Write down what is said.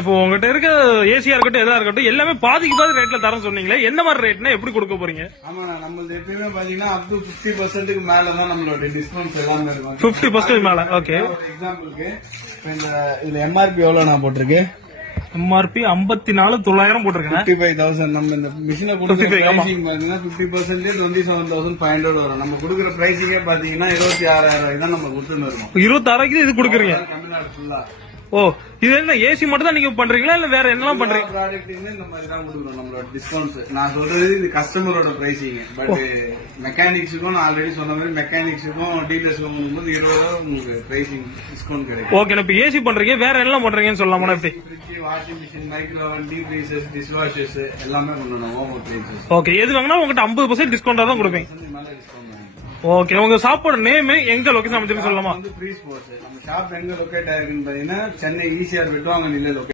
இப்போ உங்ககிட்ட இருக்க ஏசியா இருக்கட்டும் எதா இருக்கட்டும் எல்லாமே பாதிக்கு பாதி ரேட்ல தரம் சொன்னீங்களே, என்ன மாதிரி ரேட்னா எப்படி கொடுக்க போறீங்க? ஆமாண்ணா, நம்மளது எப்பயுமே பாத்தீங்கன்னா அப் டு 50% மேலதான் நம்மளோட டிஸ்கவுண்ட் எல்லாமே இருக்கும். 50% மேல. ஓகே, எக்ஸாம்பிளுக்கு இதுல எம்ஆர்பி எவ்வளவு நான் போட்டிருக்கு? எம்ஆர்பி 54,900 போட்டிருக்கேன். 55,000. நம்ம இந்த மிஷினை கொடுக்குற பிரைசிங் பாத்தீங்கன்னா 50% 27,500 வரும். நம்ம கொடுக்குற பிரைசிங்கே பாத்தீங்கன்னா 26,000 தான் நம்ம கொடுத்துட்டு இருக்கோம். 26,000 இது கொடுக்குறீங்க தமிழ்நாடு ஃபுல்லா. ஓ, இது என்ன ஏசி மட்டும் தான் நீங்க பண்றீங்களா இல்ல வேற என்னலாம் பண்றீங்க? ப்ராடக்ட் இந்த மாதிரி தான் கொடுக்குறோம் நம்மளோட டிஸ்கவுண்ட்ஸ். நான் சொல்றது இது கஸ்டமரோட பிரைசிங். பட் மெக்கானிக்ஸுக்கும் நான் ஆல்ரெடி சொன்ன மாதிரி மெக்கானிக்ஸுக்கும் டீலர்ஸுக்கும் போது 20,000 உங்களுக்கு பிரைசிங் டிஸ்கவுண்ட் கிடைக்கும். ஓகே, இப்ப ஏசி பண்றீங்க, வேற என்னலாம் பண்றீங்கன்னு சொல்லலாமா? எப்படி washing machine, micro oven, deep freezers, dish washers எல்லாமே பண்ணணும். Home appliances. ஓகே, எது வாங்கினா உங்ககிட்ட 50% டிஸ்கவுண்டா தான் கொடுப்பீங்க. மேல டிஸ்கவுண்ட். ஓகே, உங்க ஷாப்போட நேம் எங்க லொகேஷன் அமைச்சிருக்கு சொல்லலாமா? Free sports. நம்ம ஷாப் எங்க லொகேட் ஆயிருக்குன்னு பாத்தீங்கன்னா சென்னை ஈசிஆர் வெட்டுவாங்கல்ல லொகேட்.